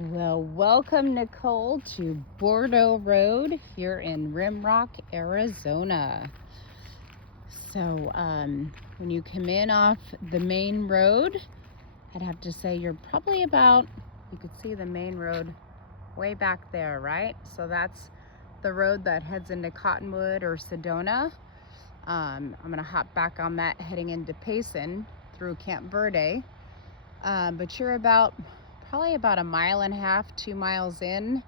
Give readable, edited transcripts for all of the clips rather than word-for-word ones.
Well, welcome, Nicole, to Bordeaux Road here in Rimrock, Arizona. So when you come in off the main road, I'd have to say you're probably about, you could see the main road way back there, right? So that's the road that heads into Cottonwood or Sedona. I'm gonna hop back on that heading into Payson through Camp Verde. But you're probably about 1.5 miles, 2 miles in,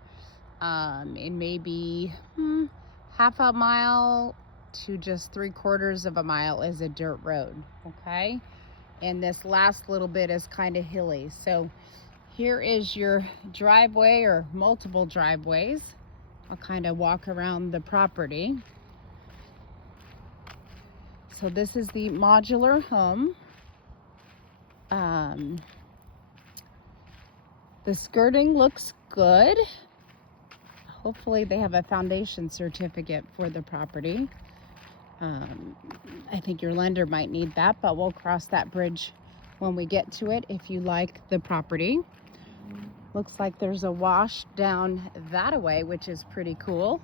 and maybe half a mile to just 3/4 of a mile is a dirt road, okay? And this last little bit is kind of hilly. So here is your driveway, or multiple driveways. I'll kind of walk around the property. So this is the modular home. The skirting looks good. Hopefully they have a foundation certificate for the property. I think your lender might need that, but we'll cross that bridge when we get to it if you like the property. Looks like there's a wash down that way, which is pretty cool.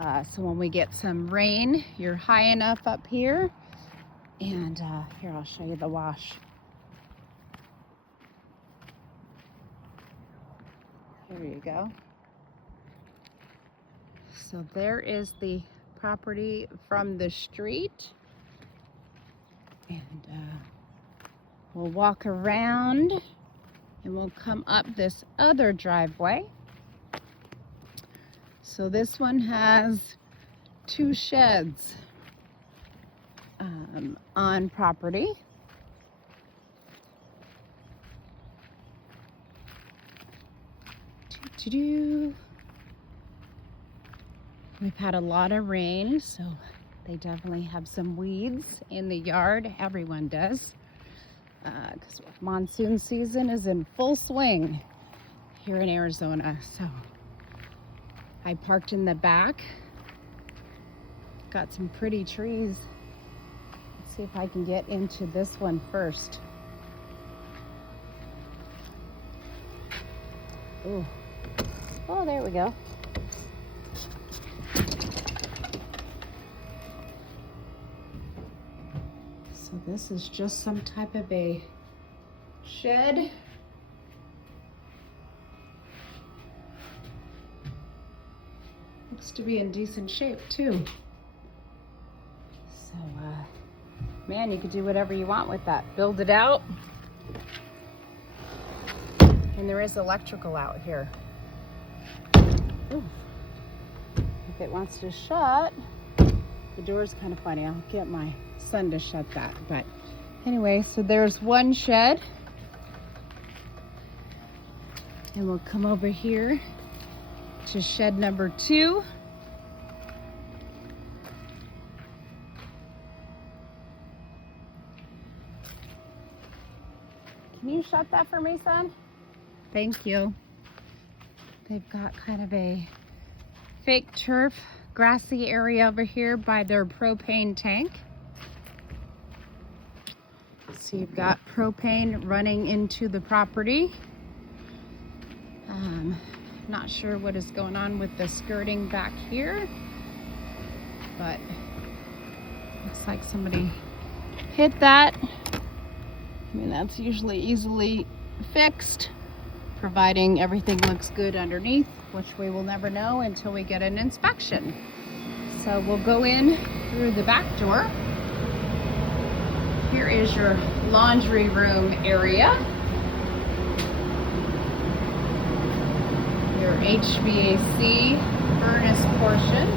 So when we get some rain, you're high enough up here. And here, I'll show you the wash. There you go. So there is the property from the street. And we'll walk around and we'll come up this other driveway. So this one has 2 sheds on property. We've had a lot of rain, so they definitely have some weeds in the yard. Everyone does, because monsoon season is in full swing here in Arizona. So I parked in the back. Got some pretty trees. Let's see if I can get into this one first. Ooh. Oh, there we go. So this is just some type of a shed. Looks to be in decent shape too. So, man, you could do whatever you want with that. Build it out. And there is electrical out here. Ooh. If it wants to shut, the door's kind of funny. I'll get my son to shut that. But anyway, so there's one shed. And we'll come over here to shed number 2. Can you shut that for me, son? Thank you. They've got kind of a fake turf, grassy area over here by their propane tank. So you've got propane running into the property. Not sure what is going on with the skirting back here, but looks like somebody hit that. I mean, that's usually easily fixed, providing everything looks good underneath, which we will never know until we get an inspection. So we'll go in through the back door. Here is your laundry room area. Your HVAC furnace portion.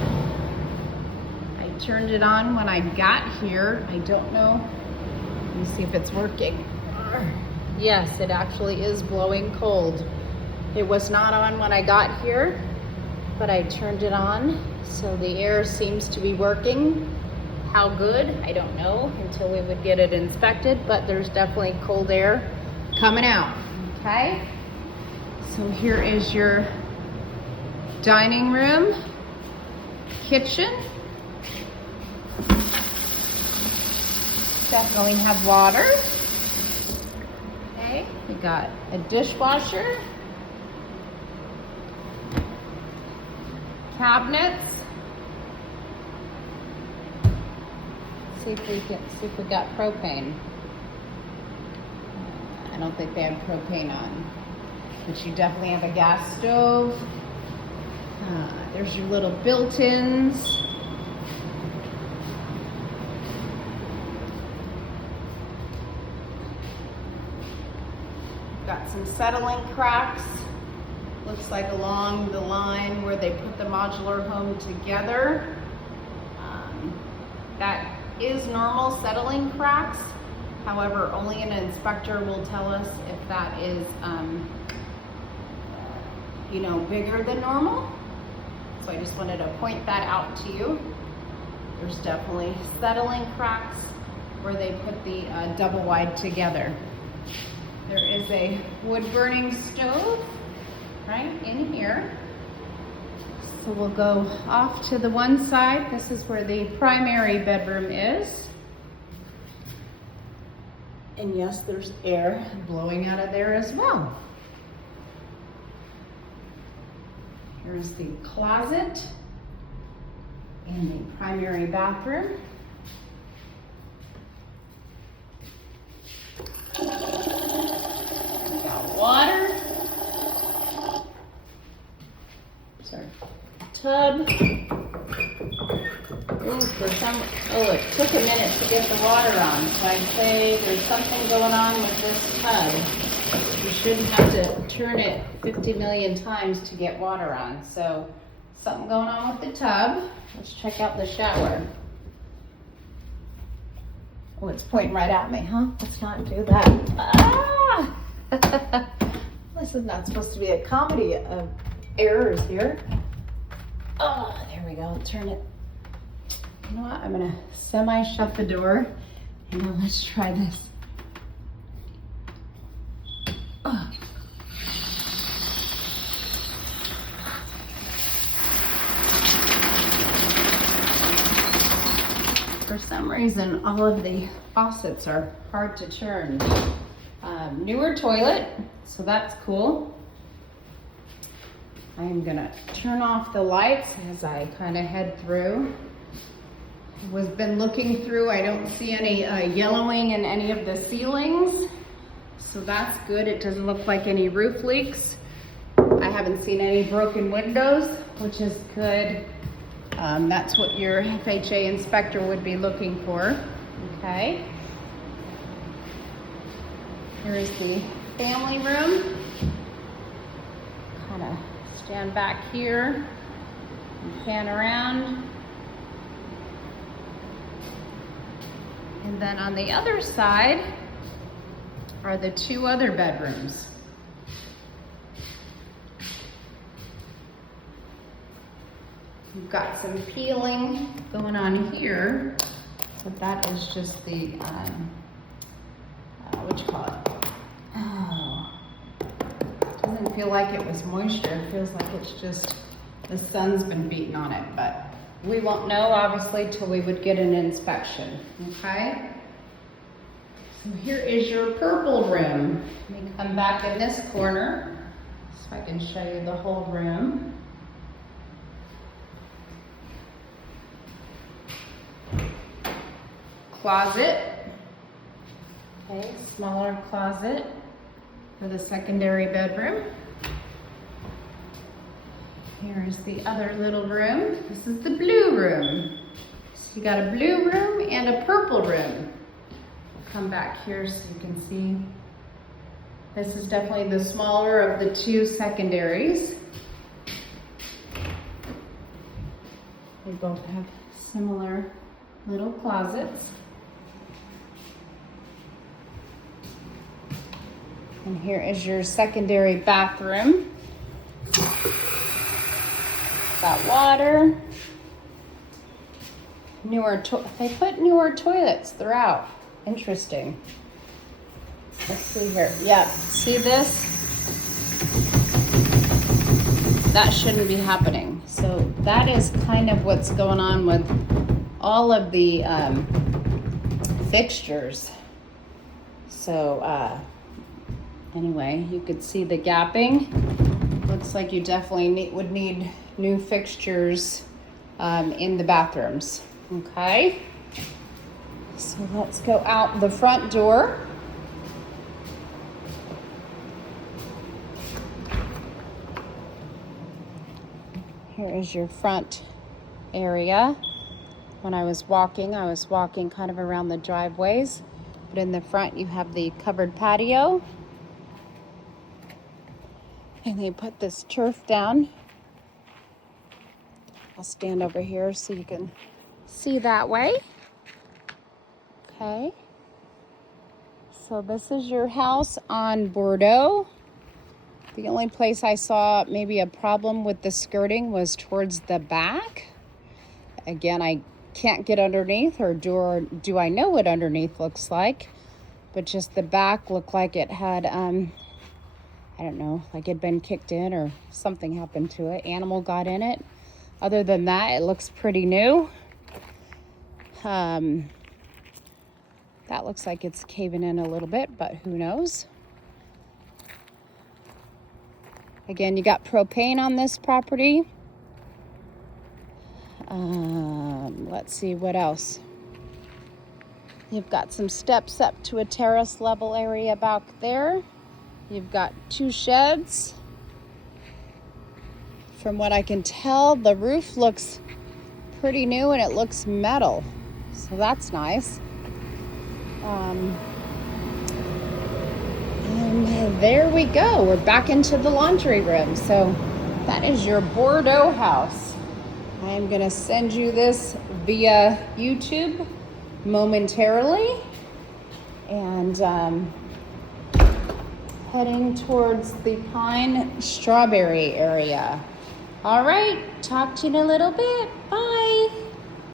I turned it on when I got here. I don't know. Let me see if it's working. Yes, it actually is blowing cold. It was not on when I got here, but I turned it on, so the air seems to be working. How good? I don't know until we would get it inspected, but there's definitely cold air coming out, okay? So here is your dining room, kitchen. Definitely have water. Okay, we got a dishwasher, cabinets. See if we got propane. I don't think they have propane on, but you definitely have a gas stove. There's your little built-ins. Got some settling cracks. Looks like along the line where they put the modular home together. That is normal settling cracks. However, only an inspector will tell us if that is, bigger than normal. So I just wanted to point that out to you. There's definitely settling cracks where they put the double wide together. There is a wood burning stove right in here. So we'll go off to the one side. This is where the primary bedroom is. And yes, there's air blowing out of there as well. Here's the closet and the primary bathroom. We got water. Sorry. Tub. It took a minute to get the water on, so I'd say there's something going on with this tub. You shouldn't have to turn it 50 million times to get water on. So something going on with the tub. Let's check out the shower. Oh, it's pointing right at me, huh? Let's not do that. Ah! This is not supposed to be a comedy of errors here. Oh, there we go. Turn it. You know what? I'm gonna semi-shut the door and now let's try this. Oh. For some reason, all of the faucets are hard to turn. Newer toilet, so that's cool. I am gonna turn off the lights as I kind of head through. Been looking through, I don't see any yellowing in any of the ceilings, so that's good. It doesn't look like any roof leaks. I haven't seen any broken windows, which is good. That's what your FHA inspector would be looking for. Okay. Here is the family room. Kind of stand back here and pan around. And then on the other side are the two other bedrooms. We've got some peeling going on here, but that is just the, what you call it? Oh, doesn't feel like it was moisture. It feels like it's just the sun's been beating on it, but we won't know obviously till we would get an inspection, okay? So here is your purple room. Let me come back in this corner so I can show you the whole room. Closet, okay, smaller closet for the secondary bedroom. Here is the other little room. This is the blue room. So you got a blue room and a purple room. I'll come back here so you can see. This is definitely the smaller of the two secondaries. They both have similar little closets. And here is your secondary bathroom. Got water. They put newer toilets throughout. Interesting. Let's see here. Yeah, see this? That shouldn't be happening. So that is kind of what's going on with all of the fixtures. So anyway, you could see the gapping. looks like you definitely would need new fixtures in the bathrooms. Okay, so let's go out the front door. Here is your front area. When I was walking kind of around the driveways, but in the front you have the covered patio. And they put this turf down. I'll stand over here so you can see that way. Okay. So this is your house on Bordeaux. The only place I saw maybe a problem with the skirting was towards the back. Again, I can't get underneath, or do I know what underneath looks like, but just the back looked like it had, I don't know, like it'd been kicked in or something happened to it. Animal got in it. Other than that, it looks pretty new. That looks like it's caving in a little bit, but who knows? Again, you got propane on this property. Let's see what else. You've got some steps up to a terrace level area back there. You've got 2 sheds. From what I can tell, the roof looks pretty new and it looks metal. So that's nice. And there we go. We're back into the laundry room. So that is your Bordeaux house. I am going to send you this via YouTube momentarily. And heading towards the Pine Strawberry area. All right, talk to you in a little bit. Bye.